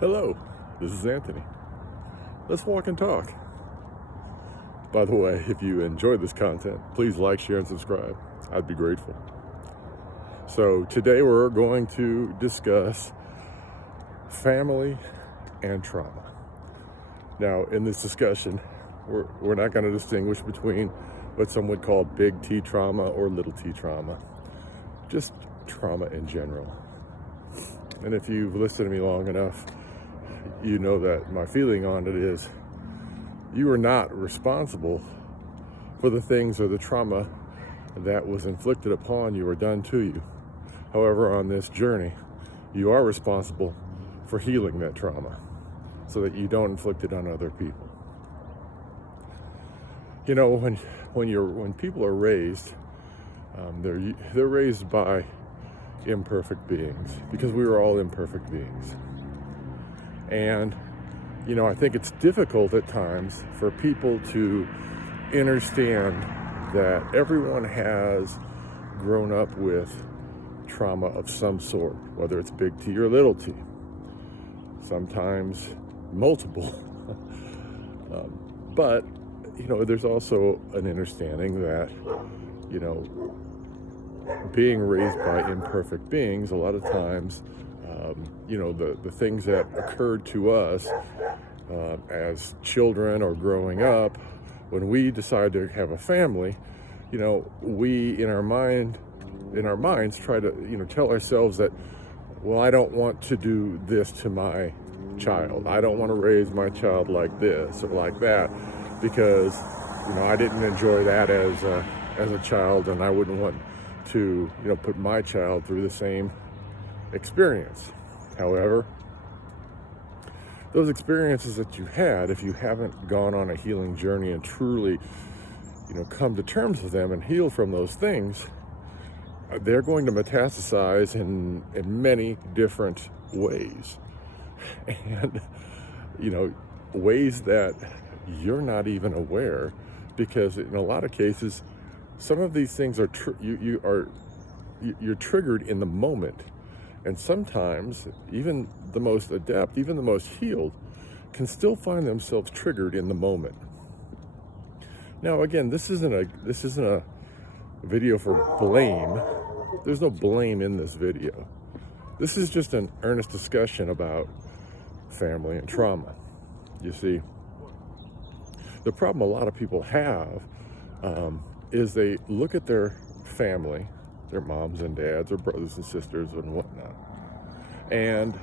Hello, this is Anthony. Let's walk and talk. By the way, if you enjoy this content, please like, share, and subscribe. I'd be grateful. So today we're going to discuss family and trauma. Now, in this discussion, we're not going to distinguish between what some would call big T trauma or little t trauma, just trauma in general. And if you've listened to me long enough, you know that my feeling on it is you are not responsible for the things or the trauma that was inflicted upon you or done to you. However, on this journey, you are responsible for healing that trauma so that you don't inflict it on other people. You know, when people are raised, they're raised by imperfect beings, because we are all imperfect beings. And you know, I think it's difficult at times for people to understand that everyone has grown up with trauma of some sort, whether it's big T or little t, sometimes multiple. But you know, there's also an understanding that, you know, being raised by imperfect beings, a lot of times, you know, the things that occurred to us as children or growing up, when we decide to have a family, you know, we in our minds try to, you know, tell ourselves that, well, I don't want to do this to my child. I don't want to raise my child like this or like that, because, you know, I didn't enjoy that as a child, and I wouldn't want to, you know, put my child through the same experience. However, those experiences that you had, if you haven't gone on a healing journey and truly, you know, come to terms with them and heal from those things, they're going to metastasize in many different ways. And, you know, ways that you're not even aware, because in a lot of cases, some of these things are you're triggered in the moment. And sometimes even the most adept, even the most healed, can still find themselves triggered in the moment. Now, again, this isn't a video for blame. There's no blame in this video. This is just an earnest discussion about family and trauma. You see, the problem a lot of people have is they look at their family, their moms and dads or brothers and sisters and whatnot, and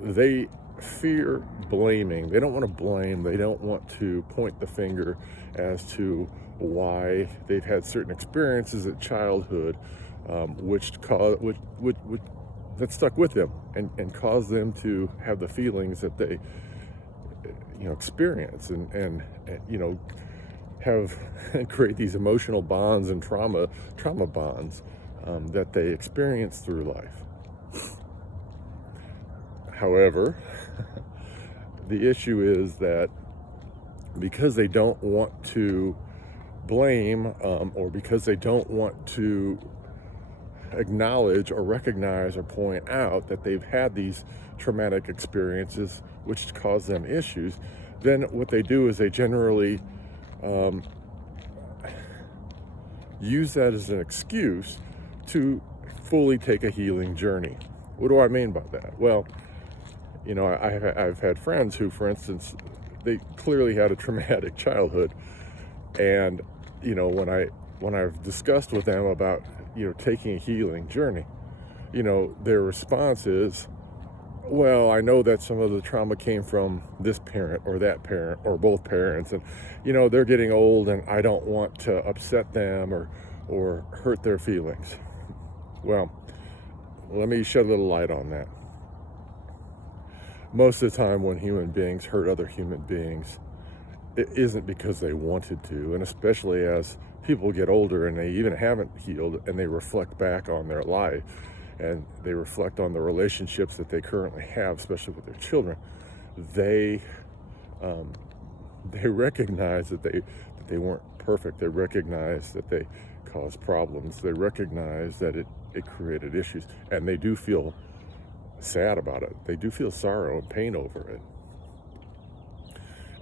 they fear blaming. They don't want to blame. They don't want to point the finger as to why they've had certain experiences at childhood, that stuck with them and caused them to have the feelings that they, you know, experience and you know, have create these emotional bonds and trauma bonds that they experience through life. However, the issue is that because they don't want to blame, or because they don't want to acknowledge or recognize or point out that they've had these traumatic experiences which cause them issues, then what they do is they generally use that as an excuse to fully take a healing journey. What do I mean by that? Well, you know, I've had friends who, for instance, they clearly had a traumatic childhood, and you know, when I've discussed with them about, you know, taking a healing journey, you know, their response is, well, I know that some of the trauma came from this parent or that parent or both parents, and you know, they're getting old and I don't want to upset them or hurt their feelings. Well, let me shed a little light on that. Most of the time when human beings hurt other human beings, it isn't because they wanted to, and especially as people get older and they even haven't healed and they reflect back on their life and they reflect on the relationships that they currently have, especially with their children, they recognize that they weren't perfect. They recognize that they caused problems. They recognize that it created issues, and they do feel sad about it. They do feel sorrow and pain over it.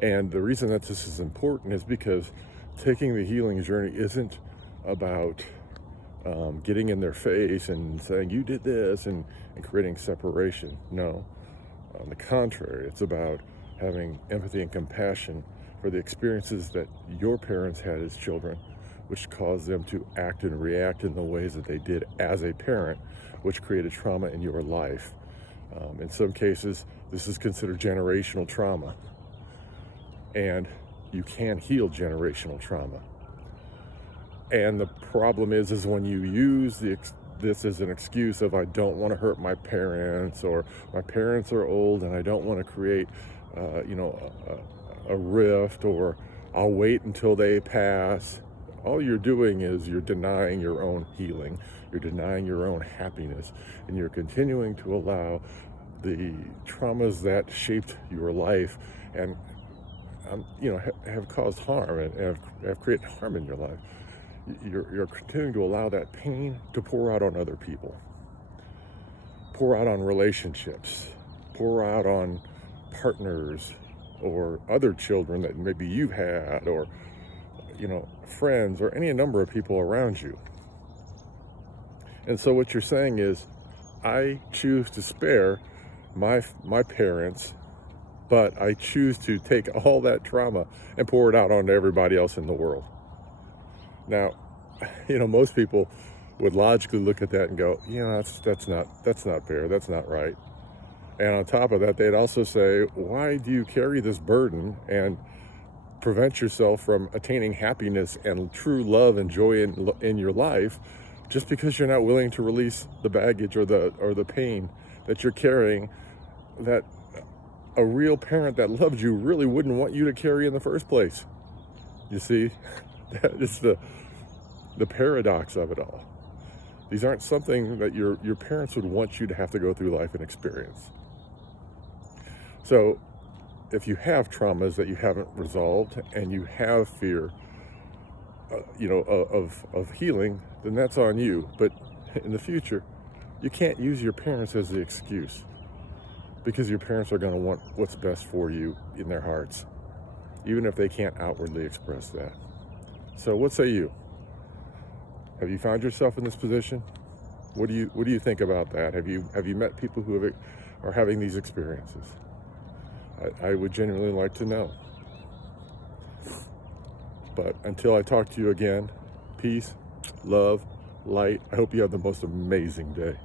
And the reason that this is important is because taking the healing journey isn't about getting in their face and saying, you did this, and creating separation. No, on the contrary, it's about having empathy and compassion for the experiences that your parents had as children, which caused them to act and react in the ways that they did as a parent, which created trauma in your life. In some cases, this is considered generational trauma. And you can heal generational trauma. And the problem is when you use this as an excuse of, I don't want to hurt my parents, or my parents are old and I don't want to create, a rift, or I'll wait until they pass. All you're doing is you're denying your own healing. You're denying your own happiness, and you're continuing to allow the traumas that shaped your life and have caused harm and have created harm in your life. You're continuing to allow that pain to pour out on other people, pour out on relationships, pour out on partners or other children that maybe you've had, or friends, or any number of people around you. And so what you're saying is, I choose to spare my parents, but I choose to take all that trauma and pour it out onto everybody else in the world. Now, most people would logically look at that and go, that's not fair, that's not right. And on top of that, they'd also say, why do you carry this burden and prevent yourself from attaining happiness and true love and joy in your life just because you're not willing to release the baggage or the pain that you're carrying, that a real parent that loved you really wouldn't want you to carry in the first place? You see, that is the paradox of it all. These aren't something that your parents would want you to have to go through life and experience. So if you have traumas that you haven't resolved and you have fear, of healing, then that's on you. But in the future, you can't use your parents as the excuse, because your parents are going to want what's best for you in their hearts, even if they can't outwardly express that. So what say you? Have you found yourself in this position? What do you think about that? Have you met people who are having these experiences? I would genuinely like to know. But until I talk to you again, peace, love, light. I hope you have the most amazing day.